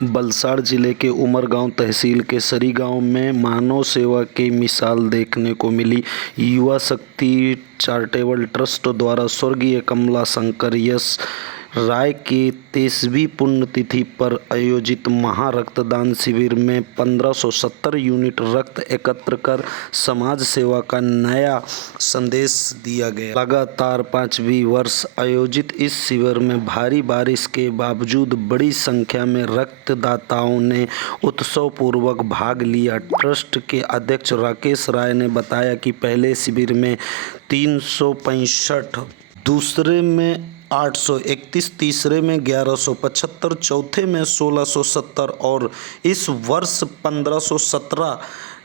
वलसाड़ जिले के उमरगांव तहसील के सरी गांव में मानव सेवा की मिसाल देखने को मिली। युवा शक्ति चैरिटेबल ट्रस्ट द्वारा स्वर्गीय कमला शंकर यश राय की 30वीं पुण्यतिथि पर आयोजित महारक्तदान शिविर में 1570 यूनिट रक्त एकत्र कर समाज सेवा का नया संदेश दिया गया। लगातार 5वीं वर्ष आयोजित इस शिविर में भारी बारिश के बावजूद बड़ी संख्या में रक्तदाताओं ने उत्साहपूर्वक भाग लिया। ट्रस्ट के अध्यक्ष राकेश राय ने बताया कि पहले शिविर में 365, दूसरे में 831, तीसरे में 1175, चौथे में 1670 और इस वर्ष 1517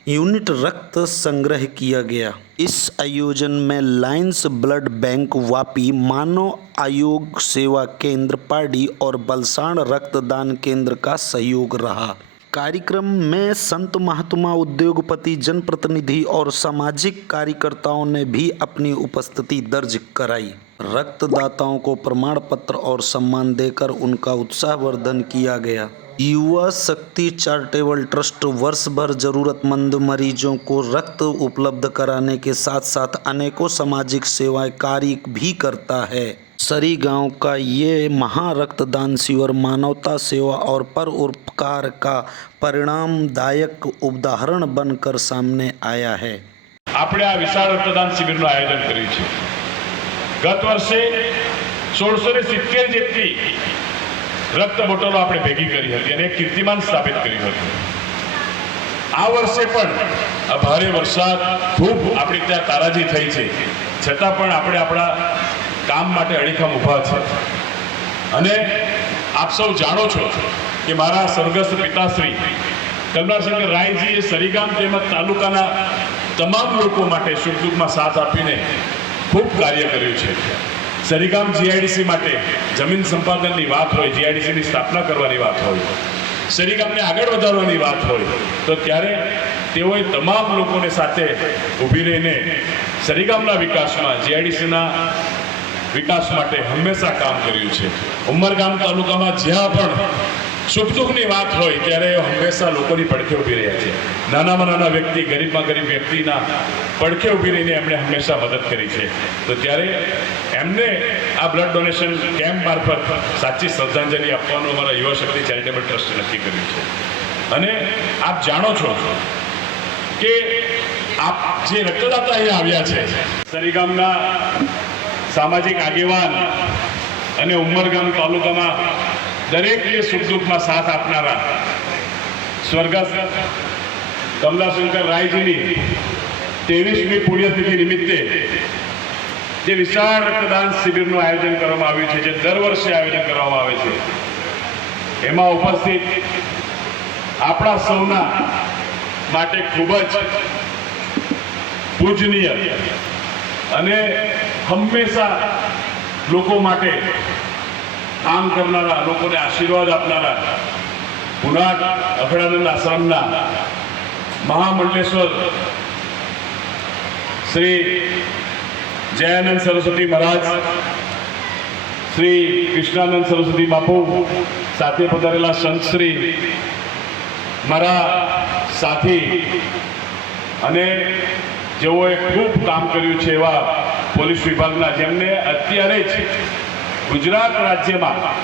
यूनिट रक्त संग्रह किया गया। इस आयोजन में लायंस ब्लड बैंक वापी, मानव आयोग सेवा केंद्र पाडी और वलसाड़ रक्तदान केंद्र का सहयोग रहा। कार्यक्रम में संत महात्मा, उद्योगपति, जनप्रतिनिधि और सामाजिक कार्यकर्ताओं ने भी अपनी उपस्थिति दर्ज कराई। रक्तदाताओं को प्रमाण पत्र और सम्मान देकर उनका उत्साहवर्धन किया गया। युवा शक्ति चैरिटेबल ट्रस्ट वर्ष भर जरूरतमंद मरीजों को रक्त उपलब्ध कराने के साथ साथ अनेकों सामाजिक सेवाएं कार्य भी करता है। सरी गांव का ये महारक्तदान शिविर मानवता सेवा और परोपकार का परिणामदायक उदाहरण बनकर सामने आया है। આપણે આ વિશાળ રક્તદાન શિબિરનું આયોજન કર્યું છે। ગત વર્ષે 1670 જેટલી રક્ત બોટલો આપણે ભેગી કરી હતી અને એક કીર્તિમાન સ્થાપિત કર્યું હતું। આ વર્ષે પણ ભારે વરસાદ ખૂબ આપણી ત્યાં તારાજી થઈ છે, છતાં પણ આપણે આપણા કામ માટે અડીખમ ઊભા છે। અને આપ સૌ જાણો છો કે મારા સ્વર્ગસ્થ પિતાશ્રી કમલાશંકર રાયજીએ સરીગામ તેમજ તાલુકાના તમામ લોકો માટે સુખ દુઃખમાં સાથ આપીને ખૂબ કાર્ય કર્યું છે। સરીગામ જીઆઈડીસી માટે જમીન સંપાદનની વાત હોય, જીઆઈડીસીની સ્થાપના કરવાની વાત હોય, સરીગામને આગળ વધારવાની વાત હોય, તો ત્યારે તેઓએ તમામ લોકોને સાથે ઊભી રહીને સરીગામના વિકાસમાં, જીઆઈડીસીના વિકાસ માટે હંમેશા કામ કર્યું છે। ઉમરગામ તાલુકામાં જ્યાં પણ સુખ દુઃખની વાત હોય ત્યારે હંમેશા લોકોની પડખે ઊભી રહ્યા છે। નાનામાં નાના વ્યક્તિ, ગરીબમાં ગરીબ વ્યક્તિના પડખે ઊભી રહીને એમણે હંમેશા મદદ કરી છે। તો ત્યારે એમને આ બ્લડ ડોનેશન કેમ્પ મારફત સાચી શ્રદ્ધાંજલિ આપવાનું અમારા યુવા શક્તિ ચેરિટેબલ ટ્રસ્ટે નક્કી કર્યું છે। અને આપ જાણો છો કે આપ જે રક્તદાતા અહીંયા આવ્યા છે, સરીગામના સામાજિક આગેવાન અને ઉમરગામ તાલુકામાં દરેકને સુખ દુઃખમાં સાથ આપનારા સ્વર્ગસ્થ કમલાશંકર રાયજીની 23મી પુણ્યતિથિ નિમિત્તે જે વિશાળ રક્તદાન શિબિરનું આયોજન કરવામાં આવ્યું છે, જે દર વર્ષે આયોજન કરવામાં આવે છે, એમાં ઉપસ્થિત આપણા સૌના માટે ખૂબ જ પૂજનીય અને હંમેશા લોકો માટે કામ કરનારા, લોકોને આશીર્વાદ આપનારા પુનાટ અખડાનંદ આશ્રમના મહામંડલેશ્વર શ્રી જયાનંદ સરસ્વતી મહારાજ, શ્રી કૃષ્ણાનંદ સરસ્વતી બાપુ, સાથે પધારેલા સંત શ્રી મારા સાથી અને જેઓએ ખૂબ કામ કર્યું છે એવા પોલીસ વિભાગના, જેમને અત્યારે જ ગુજરાત રાજ્યમાં